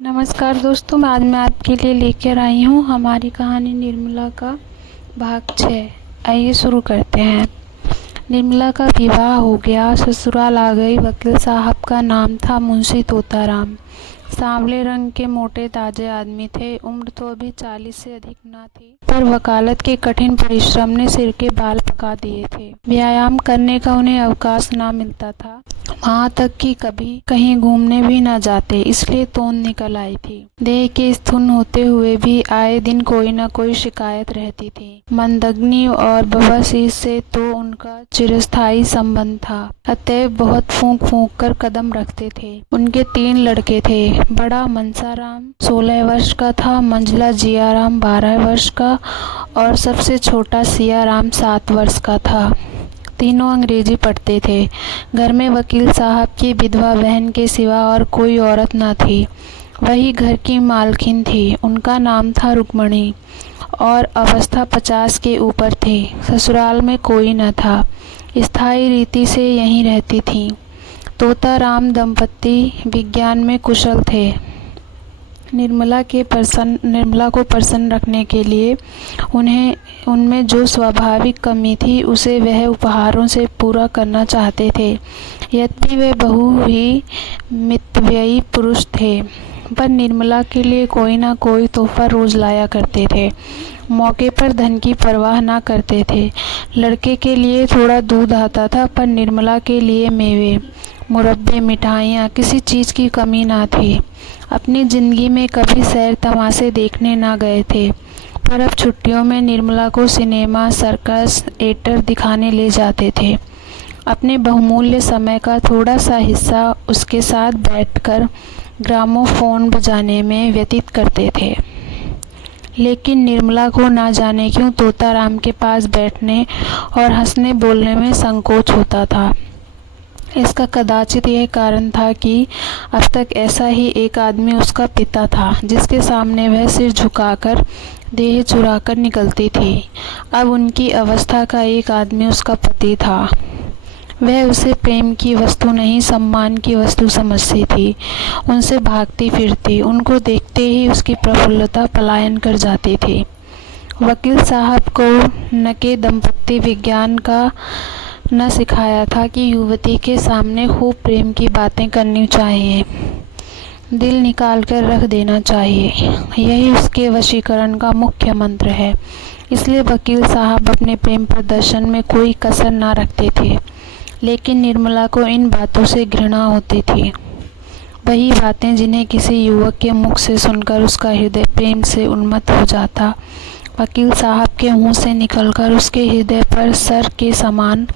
नमस्कार दोस्तों, आज मैं आपके लिए लेकर आई हूँ हमारी कहानी निर्मला का भाग 6। आइए शुरू करते हैं। निर्मला का विवाह हो गया, ससुराल आ गई। वकील साहब का नाम था मुंशी तोताराम। सांवले रंग के मोटे ताजे आदमी थे। उम्र तो अभी 40 से अधिक न थी, पर वकालत के कठिन परिश्रम ने सिर के बाल पका दिए थे। व्यायाम करने का उन्हें अवकाश न मिलता था, वहाँ तक कि कभी कहीं घूमने भी न जाते, इसलिए तोंद निकल आई थी। देह के स्थूल होते हुए भी आए दिन कोई न कोई शिकायत रहती थी। मंदग्नि और बवासीर से तो उनका चिरस्थायी संबंध था, अतएव बहुत फूंक फूंक कर कदम रखते थे। उनके 3 लड़के थे। बड़ा मनसाराम 16 वर्ष का था, मंझला जियाराम 12 वर्ष का और सबसे छोटा सियाराम 7 वर्ष का था। तीनों अंग्रेजी पढ़ते थे। घर में वकील साहब की विधवा बहन के सिवा और कोई औरत न थी। वही घर की मालकिन थी। उनका नाम था रुक्मणी और अवस्था 50 के ऊपर थी। ससुराल में कोई न था, स्थायी रीति से यहीं रहती थीं। तोताराम दंपत्ति विज्ञान में कुशल थे। निर्मला को प्रसन्न रखने के लिए उनमें जो स्वाभाविक कमी थी उसे वह उपहारों से पूरा करना चाहते थे। यद्यपि वे बहु ही मितव्ययी पुरुष थे, पर निर्मला के लिए कोई ना कोई तोहफा रोज लाया करते थे। मौके पर धन की परवाह ना करते थे। लड़के के लिए थोड़ा दूध आता था, पर निर्मला के लिए मेवे, मुरब्बे, मिठाइयाँ, किसी चीज़ की कमी ना थी। अपनी ज़िंदगी में कभी सैर तमाशे देखने ना गए थे, पर अब छुट्टियों में निर्मला को सिनेमा, सर्कस, थिएटर दिखाने ले जाते थे। अपने बहुमूल्य समय का थोड़ा सा हिस्सा उसके साथ बैठकर ग्रामोफोन बजाने में व्यतीत करते थे। लेकिन निर्मला को ना जाने क्यों तोताराम के पास बैठने और हंसने बोलने में संकोच होता था। इसका कदाचित यह कारण था कि अब तक ऐसा ही एक आदमी उसका पिता था, जिसके सामने वह सिर झुकाकर देह चुराकर निकलती थी। अब उनकी अवस्था का एक आदमी उसका पति था। वह उसे प्रेम की वस्तु नहीं, सम्मान की वस्तु समझती थी। उनसे भागती फिरती, उनको देखते ही उसकी प्रफुल्लता पलायन कर जाती थी। वकील साहब को न के दंपत्ति विज्ञान का न सिखाया था कि युवती के सामने खूब प्रेम की बातें करनी चाहिए, दिल निकाल कर रख देना चाहिए। यही उसके वशीकरण का मुख्य मंत्र है। इसलिए वकील साहब अपने प्रेम प्रदर्शन में कोई कसर ना रखते थे। लेकिन निर्मला को इन बातों से घृणा होती थी। वही बातें जिन्हें किसी युवक के मुख से सुनकर उसका हृदय प्रेम से उन्मत्त हो जाता, वकील साहब के मुंह से निकलकर उसके हृदय पर सर के समान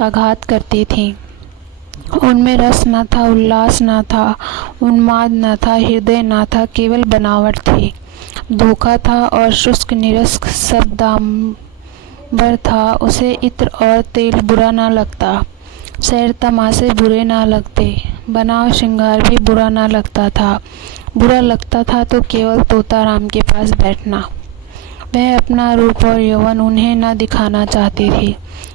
आघात करती थीं। उनमें रस न था, उल्लास न था, उन्माद न था, हृदय न था, केवल बनावट थी। धोखा था और शुष्क निरस शब्दांबर था। उसे इत्र और तेल बुरा न लगता, सैर तमाशे बुरे ना लगते, बनाव श्रृंगार भी बुरा ना लगता था। बुरा लगता था तो केवल तोताराम के पास बैठना। वह अपना रूप और यौवन उन्हें न दिखाना चाहती थी,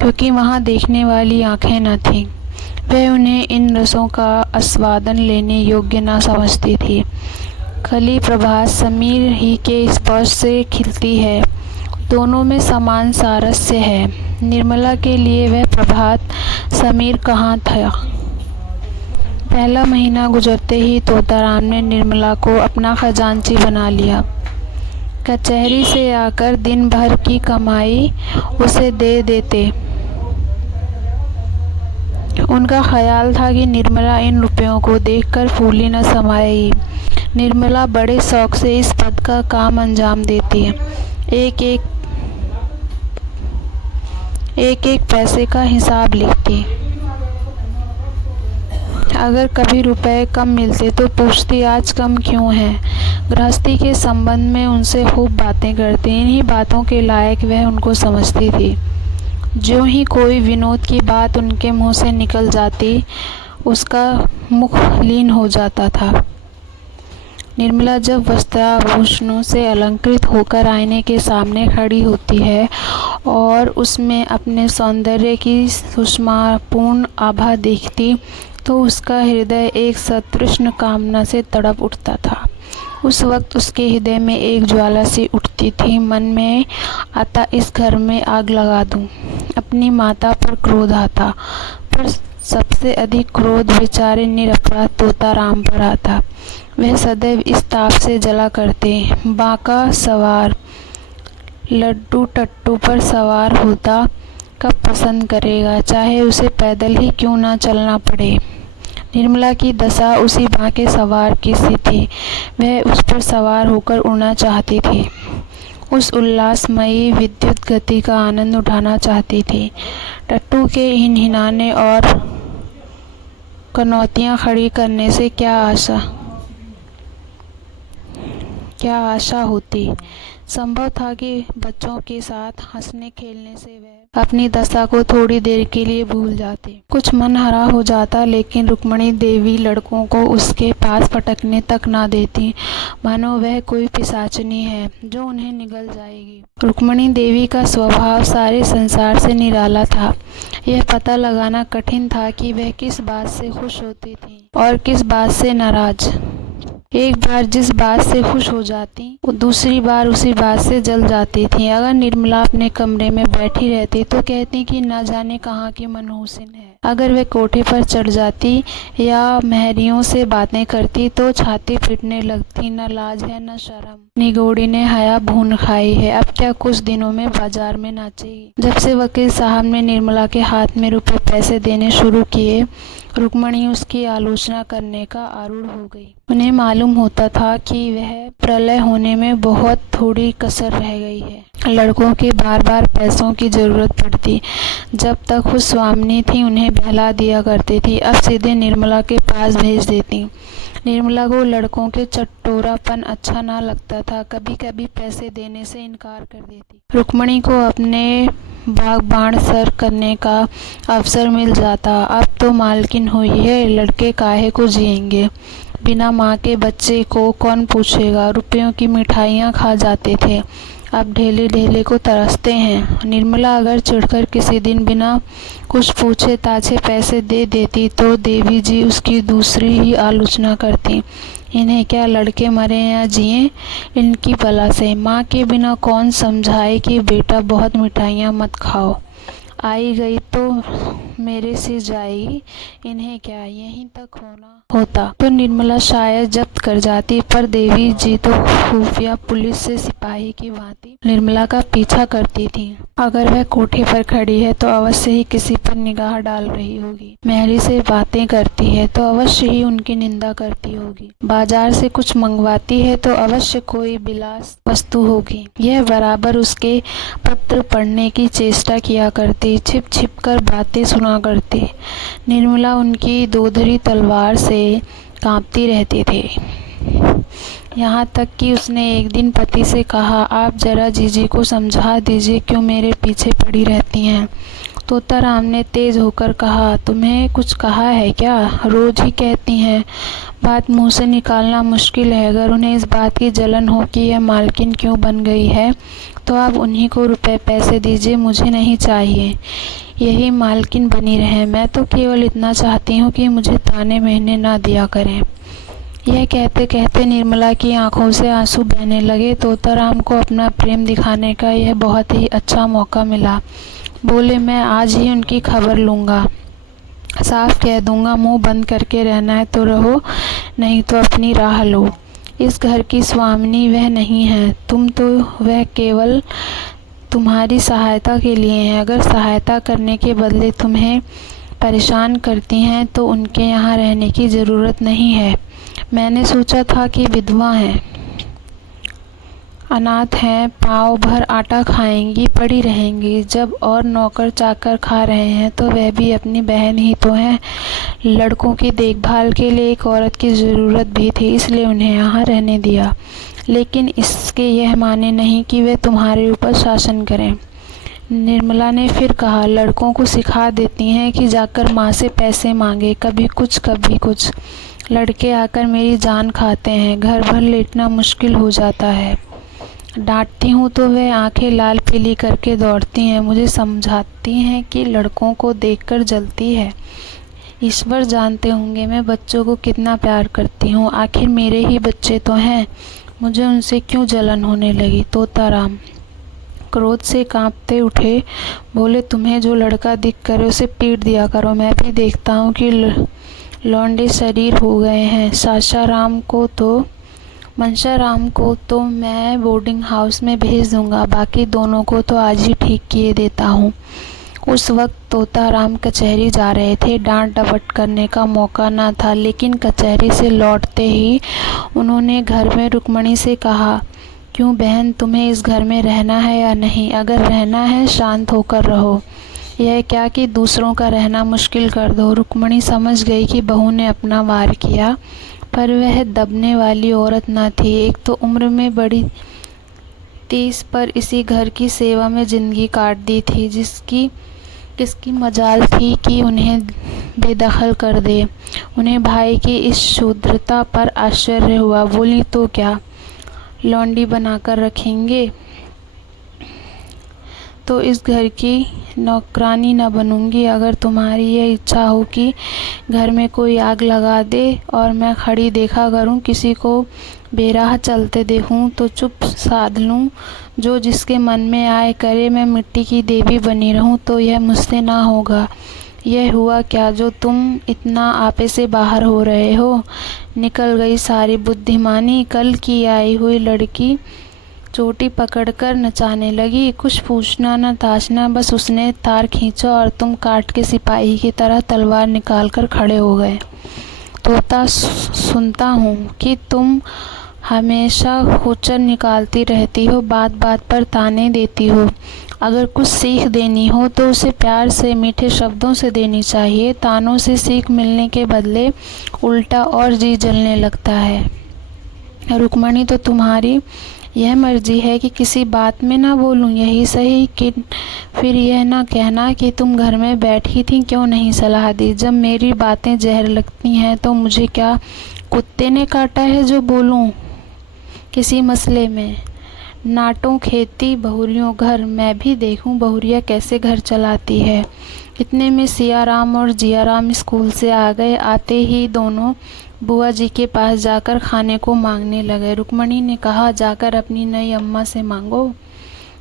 क्योंकि वहाँ देखने वाली आंखें न थीं। वह उन्हें इन रसों का आस्वादन लेने योग्य न समझती थी। कली प्रभात समीर ही के स्पर्श से खिलती है। दोनों में समान सारस्य है। निर्मला के लिए वह प्रभात समीर कहाँ था। पहला महीना गुजरते ही तोताराम ने निर्मला को अपना खजांची बना लिया। कचहरी से आकर दिन भर की कमाई उसे दे देते। उनका ख्याल था कि निर्मला इन रुपयों को देखकर फूली न समाएगी। निर्मला बड़े शौक से इस पद का काम अंजाम देती है। एक एक पैसे का हिसाब लिखती। अगर कभी रुपए कम मिलते तो पूछती आज कम क्यों हैं। गृहस्थी के संबंध में उनसे खूब बातें करती। इन्हीं बातों के लायक वह उनको समझती थी। जो ही कोई विनोद की बात उनके मुंह से निकल जाती, उसका मुख लीन हो जाता था। निर्मला जब वस्त्राभूषणों से अलंकृत होकर आईने के सामने खड़ी होती है और उसमें अपने सौंदर्य की सुषमापूर्ण आभा देखती, तो उसका हृदय एक सतृष्ण कामना से तड़प उठता था। उस वक्त उसके हृदय में एक ज्वाला सी उठती थी। मन में आता इस घर में आग लगा दूं। अपनी माता पर क्रोध आता, पर सबसे अधिक क्रोध बेचारे निरपराध तोताराम पर आता। वह सदैव इस ताप से जला करते। बांका सवार लड्डू टट्टू पर सवार होता कब पसंद करेगा, चाहे उसे पैदल ही क्यों ना चलना पड़े। निर्मला की दशा उसी बांके सवार की सी थी। वह उस पर सवार होकर उड़ना चाहती थी, उस उल्लासमयी विद्युत गति का आनंद उठाना चाहती थी। टट्टू के हिनहिनाने और कनौतियां खड़ी करने से क्या आशा होती। संभव था कि बच्चों के साथ हंसने खेलने से वह अपनी दशा को थोड़ी देर के लिए भूल जाते। कुछ मन हरा हो जाता, लेकिन रुक्मिणी देवी लड़कों को उसके पास पटकने तक ना देती, मानो वह कोई पिशाचनी है जो उन्हें निगल जाएगी। रुक्मिणी देवी का स्वभाव सारे संसार से निराला था। यह पता लगाना कठिन था कि वह किस बात से खुश होती थी और किस बात से नाराज। एक बार जिस बात से खुश हो जाती, वो दूसरी बार उसी बात से जल जाती थी। अगर निर्मला अपने कमरे में बैठी रहती तो कहती कि न जाने कहाँ की मनहूसिन है। अगर वह कोठे पर चढ़ जाती या महरियों से बातें करती तो छाती पीटने लगती। न लाज है न शर्म, निगोड़ी ने हया भून खाई है। अब क्या कुछ दिनों में बाजार में नाचेगी। जब से वकील साहब ने निर्मला के हाथ में रुपए पैसे देने शुरू किए, रुक्मिणी उसकी आलोचना करने का आरूढ़ हो गई। उन्हें मालूम होता था कि वह प्रलय होने में बहुत थोड़ी कसर रह गई है। लड़कों के बार बार पैसों की जरूरत पड़ती। जब तक खुद स्वामिनी थी उन्हें बहला दिया करती थी, अब सीधे निर्मला के पास भेज देती। निर्मला को लड़कों के चटोरापन अच्छा ना लगता था, कभी कभी पैसे देने से इनकार कर देती। रुक्मिणी को अपने बागबान सर करने का अवसर मिल जाता। अब तो मालकिन हुई है, लड़के काहे को जिएंगे। बिना माँ के बच्चे को कौन पूछेगा। रुपयों की मिठाइयाँ खा जाते थे, अब ढेले ढेले को तरसते हैं। निर्मला अगर चिढ़कर किसी दिन बिना कुछ पूछे ताछे पैसे दे देती तो देवी जी उसकी दूसरी ही आलोचना करती। इन्हें क्या लड़के मरे या जिए, इनकी बला से। माँ के बिना कौन समझाए कि बेटा बहुत मिठाइयाँ मत खाओ, आई गई तो मेरे से जाएगी। इन्हें क्या यहीं तक होना होता तो निर्मला शायद जब्त कर जाती, पर देवी जी तो खुफिया पुलिस से सिपाही की भांति निर्मला का पीछा करती थी। अगर वह कोठे पर खड़ी है तो अवश्य ही किसी पर निगाह डाल रही होगी। मैरी से बातें करती है तो अवश्य ही उनकी निंदा करती होगी। बाजार से कुछ मंगवाती है तो अवश्य कोई बिलास वस्तु होगी। यह बराबर उसके पत्र पढ़ने की चेष्टा किया करती, छिप छिप कर बातें सुना करती। निर्मला उनकी दोधरी तलवार से कांपती रहती थी। यहाँ तक कि उसने एक दिन पति से कहा, आप जरा जीजी को समझा दीजिए क्यों मेरे पीछे पड़ी रहती हैं। तोताराम ने तेज होकर कहा, तुम्हें कुछ कहा है क्या, रोज ही कहती हैं। बात मुंह से निकालना मुश्किल है। अगर उन्हें इस बात की जलन हो कि यह मालकिन क्यों बन गई है तो आप उन्हीं को रुपए पैसे दीजिए, मुझे नहीं चाहिए। यही मालकिन बनी रहे। मैं तो केवल इतना चाहती हूँ कि मुझे ताने महीने ना दिया करें। यह कहते कहते निर्मला की आंखों से आंसू बहने लगे। तोताराम को अपना प्रेम दिखाने का यह बहुत ही अच्छा मौका मिला। बोले, मैं आज ही उनकी खबर लूँगा, साफ कह दूँगा, मुंह बंद करके रहना है तो रहो, नहीं तो अपनी राह लो। इस घर की स्वामिनी वह नहीं है, तुम तो वह केवल तुम्हारी सहायता के लिए हैं। अगर सहायता करने के बदले तुम्हें परेशान करती हैं तो उनके यहाँ रहने की ज़रूरत नहीं है। मैंने सोचा था कि विधवा हैं, अनाथ हैं, पाँव भर आटा खाएंगी, पड़ी रहेंगी। जब और नौकर चाकर खा रहे हैं तो वह भी अपनी बहन ही तो हैं। लड़कों की देखभाल के लिए एक औरत की ज़रूरत भी थी, इसलिए उन्हें यहाँ रहने दिया। लेकिन इसके यह माने नहीं कि वे तुम्हारे ऊपर शासन करें। निर्मला ने फिर कहा, लड़कों को सिखा देती हैं कि जाकर माँ से पैसे मांगे, कभी कुछ कभी कुछ। लड़के आकर मेरी जान खाते हैं, घर भर लेटना मुश्किल हो जाता है। डांटती हूँ तो वे आंखें लाल पीली करके दौड़ती हैं, मुझे समझाती हैं कि लड़कों को देखकर जलती है। ईश्वर जानते होंगे मैं बच्चों को कितना प्यार करती हूँ, आखिर मेरे ही बच्चे तो हैं, मुझे उनसे क्यों जलन होने लगी। तोताराम क्रोध से कांपते उठे, बोले तुम्हें जो लड़का दिख करे उसे पीट दिया करो, मैं भी देखता हूँ कि लौंडे शरीर हो गए हैं। मनशाराम को तो मैं बोर्डिंग हाउस में भेज दूंगा, बाकी दोनों को तो आज ही ठीक किए देता हूँ। उस वक्त तोताराम कचहरी जा रहे थे। डांट डपट करने का मौका न था, लेकिन कचहरी से लौटते ही उन्होंने घर में रुक्मणी से कहा, क्यों बहन, तुम्हें इस घर में रहना है या नहीं? अगर रहना है शांत होकर रहो, यह क्या कि दूसरों का रहना मुश्किल कर दो। रुक्मणी समझ गई कि बहू ने अपना वार किया, पर वह दबने वाली औरत न थी। एक तो उम्र में बड़ी 30 पर इसी घर की सेवा में जिंदगी काट दी थी, किसकी मजाल थी कि उन्हें बेदखल कर दे। उन्हें भाई की इस शूद्रता पर आश्चर्य हुआ। बोली, तो क्या लौंडी बनाकर रखेंगे? तो इस घर की नौकरानी न बनूंगी। अगर तुम्हारी यह इच्छा हो कि घर में कोई आग लगा दे और मैं खड़ी देखा करूं, किसी को बेराह चलते देखूं तो चुप साध लूं, जो जिसके मन में आए करे, मैं मिट्टी की देवी बनी रहूं, तो यह मुझसे ना होगा। यह हुआ क्या जो तुम इतना आपे से बाहर हो रहे हो? निकल गई सारी बुद्धिमानी। कल की आई हुई लड़की चोटी पकड़कर नचाने लगी। कुछ पूछना न ताछना, बस उसने तार खींचा और तुम काट के सिपाही की तरह तलवार निकाल कर खड़े हो गए। तोता, सुनता हूँ कि तुम हमेशा होचर निकालती रहती हो, बात बात पर ताने देती हो। अगर कुछ सीख देनी हो तो उसे प्यार से, मीठे शब्दों से देनी चाहिए। तानों से सीख मिलने के बदले उल्टा और जी जलने लगता है। रुक्मणी, तो तुम्हारी यह मर्जी है कि किसी बात में ना बोलूं, यही सही कि फिर यह ना कहना कि तुम घर में बैठी थी, क्यों नहीं सलाह दी। जब मेरी बातें जहर लगती हैं तो मुझे क्या कुत्ते ने काटा है जो बोलूं किसी मसले में? नाटों खेती बहुरियों घर, मैं भी देखूं बहुरिया कैसे घर चलाती है। इतने में सियाराम और जियाराम स्कूल से आ गए। आते ही दोनों बुआ जी के पास जाकर खाने को मांगने लगे। रुक्मणी ने कहा, जाकर अपनी नई अम्मा से मांगो,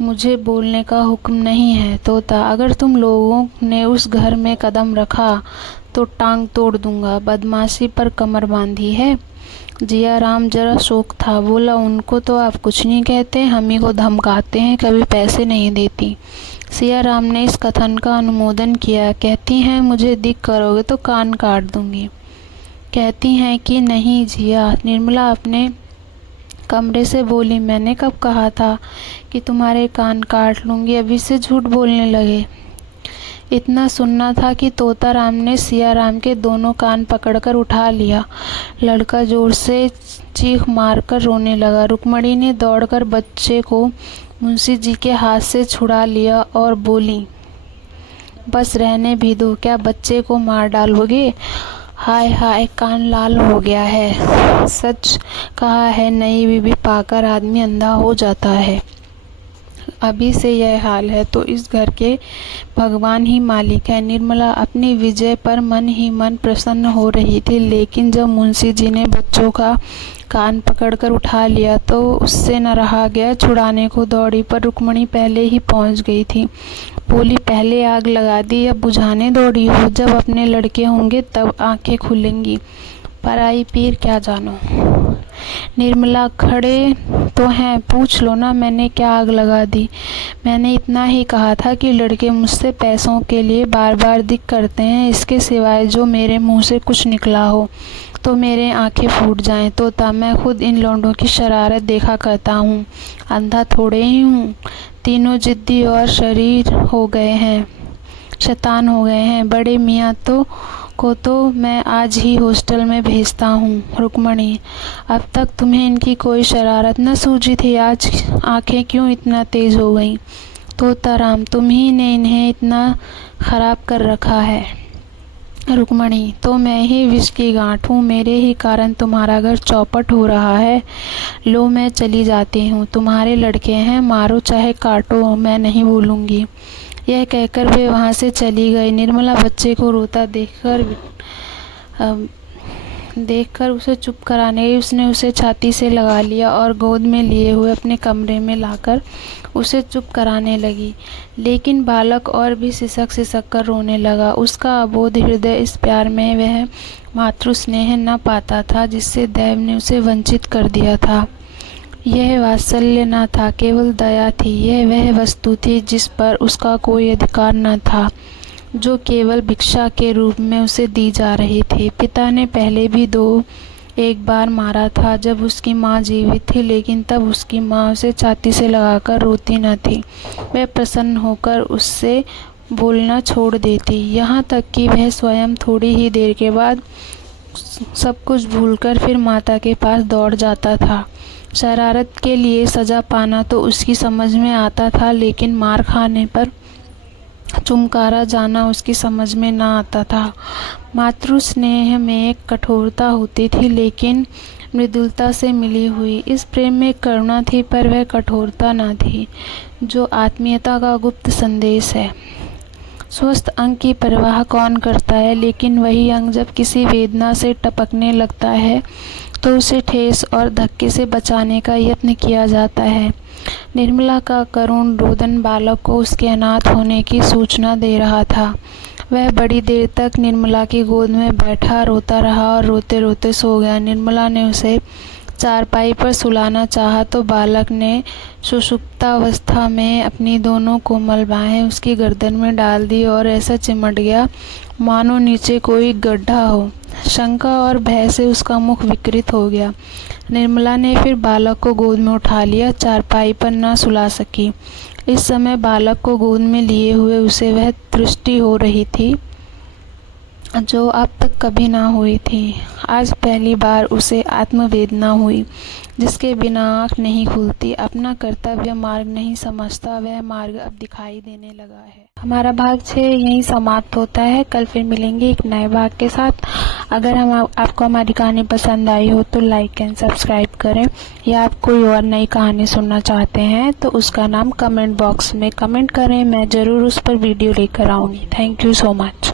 मुझे बोलने का हुक्म नहीं है। तोता, अगर तुम लोगों ने उस घर में कदम रखा तो टांग तोड़ दूंगा। बदमाशी पर कमर बांधी है। जियाराम जरा शौक था, बोला, उनको तो आप कुछ नहीं कहते, हम ही को धमकाते हैं, कभी पैसे नहीं देती। सियाराम ने इस कथन का अनुमोदन किया। कहती हैं मुझे दिख करोगे तो कान काट दूंगी। कहती हैं कि नहीं जिया। निर्मला अपने कमरे से बोली, मैंने कब कहा था कि तुम्हारे कान काट लूँगी? अभी से झूठ बोलने लगे। इतना सुनना था कि तोताराम ने सियाराम के दोनों कान पकड़कर उठा लिया। लड़का जोर से चीख मारकर रोने लगा। रुक्मणी ने दौड़कर बच्चे को मुंशी जी के हाथ से छुड़ा लिया और बोली, बस रहने भी दो, क्या बच्चे को मार डालोगे? हाय हाय, कान लाल हो गया है। सच कहा है, नई बीवी पाकर आदमी अंधा हो जाता है। अभी से यह हाल है तो इस घर के भगवान ही मालिक है। निर्मला अपनी विजय पर मन ही मन प्रसन्न हो रही थी, लेकिन जब मुंशी जी ने बच्चों का कान पकड़कर उठा लिया तो उससे न रहा गया। छुड़ाने को दौड़ी पर रुक्मणी पहले ही पहुंच गई थी। बोली, पहले आग लगा दी, अब बुझाने दौड़ी हो? जब अपने लड़के होंगे तब आंखें खुलेंगी, पराई पीर क्या जानो। निर्मला, खड़े तो हैं, पूछ लो ना मैंने क्या आग लगा दी। मैंने इतना ही कहा था कि लड़के मुझसे पैसों के लिए बार बार जिद करते हैं, इसके सिवाय जो मेरे मुंह से कुछ निकला हो तो मेरे आंखें फूट जाएं। तोता, मैं खुद इन लौंडों की शरारत देखा करता हूँ, अंधा थोड़े ही हूँ। तीनों जिद्दी और शरीर हो गए हैं, शैतान हो गए हैं। बड़े मियाँ को तो मैं आज ही हॉस्टल में भेजता हूँ। रुक्मणी, अब तक तुम्हें इनकी कोई शरारत न सूझी थी, आज आंखें क्यों इतना तेज हो गईं? तोताराम, तुम ही ने इन्हें इतना खराब कर रखा है। रुक्मणी, तो मैं ही विष की गांठ हूँ, मेरे ही कारण तुम्हारा घर चौपट हो रहा है। लो, मैं चली जाती हूँ, तुम्हारे लड़के हैं, मारो चाहे काटो, मैं नहीं बोलूँगी। यह कहकर वे वहाँ से चली गई। निर्मला बच्चे को रोता देखकर उसे चुप कराने गई। उसने उसे छाती से लगा लिया और गोद में लिए हुए अपने कमरे में लाकर उसे चुप कराने लगी। लेकिन बालक और भी सिसक सिसक कर रोने लगा। उसका अबोध हृदय इस प्यार में वह मातृ स्नेह न पाता था जिससे दैव ने उसे वंचित कर दिया था। यह वात्सल्य न था, केवल दया थी। यह वह वस्तु थी जिस पर उसका कोई अधिकार न था, जो केवल भिक्षा के रूप में उसे दी जा रही थी। पिता ने पहले भी एक बार मारा था जब उसकी माँ जीवित थी, लेकिन तब उसकी माँ उसे छाती से लगाकर रोती न थी। वह प्रसन्न होकर उससे बोलना छोड़ देती, यहाँ तक कि वह स्वयं थोड़ी ही देर के बाद सब कुछ भूलकर फिर माता के पास दौड़ जाता था। शरारत के लिए सजा पाना तो उसकी समझ में आता था, लेकिन मार खाने पर चुमकारा जाना उसकी समझ में न आता था। मातृ स्नेह में एक कठोरता होती थी, लेकिन मृदुलता से मिली हुई। इस प्रेम में करुणा थी, पर वह कठोरता न थी, जो आत्मीयता का गुप्त संदेश है। स्वस्थ अंग की परवाह कौन करता है, लेकिन वही अंग जब किसी वेदना से टपकने लगता है तो उसे ठेस और धक्के से बचाने का यत्न किया जाता है। निर्मला का करुण रोदन बालक को उसके अनाथ होने की सूचना दे रहा था। वह बड़ी देर तक निर्मला की गोद में बैठा रोता रहा और रोते रोते सो गया। निर्मला ने उसे चारपाई पर सुलाना चाहा तो बालक ने सुषुप्तावस्था में अपनी दोनों कोमल बाहें उसकी गर्दन में डाल दी और ऐसा चिमट गया मानो नीचे कोई गड्ढा हो। शंका और भय से उसका मुख विकृत हो गया। निर्मला ने फिर बालक को गोद में उठा लिया। चारपाई पर न सुला सकी। इस समय बालक को गोद में लिए हुए उसे वह तृष्टि हो रही थी जो अब तक कभी ना हुई थी। आज पहली बार उसे आत्मवेदना हुई, जिसके बिना आँख नहीं खुलती। अपना कर्तव्य मार्ग नहीं समझता, वह मार्ग अब दिखाई देने लगा है। हमारा भाग 6 यहीं समाप्त होता है। कल फिर मिलेंगे एक नए भाग के साथ। अगर आपको हमारी कहानी पसंद आई हो तो लाइक एंड सब्सक्राइब करें, या आप कोई और नई कहानी सुनना चाहते हैं तो उसका नाम कमेंट बॉक्स में कमेंट करें। मैं ज़रूर उस पर वीडियो लेकर आऊँगी। Thank you so much.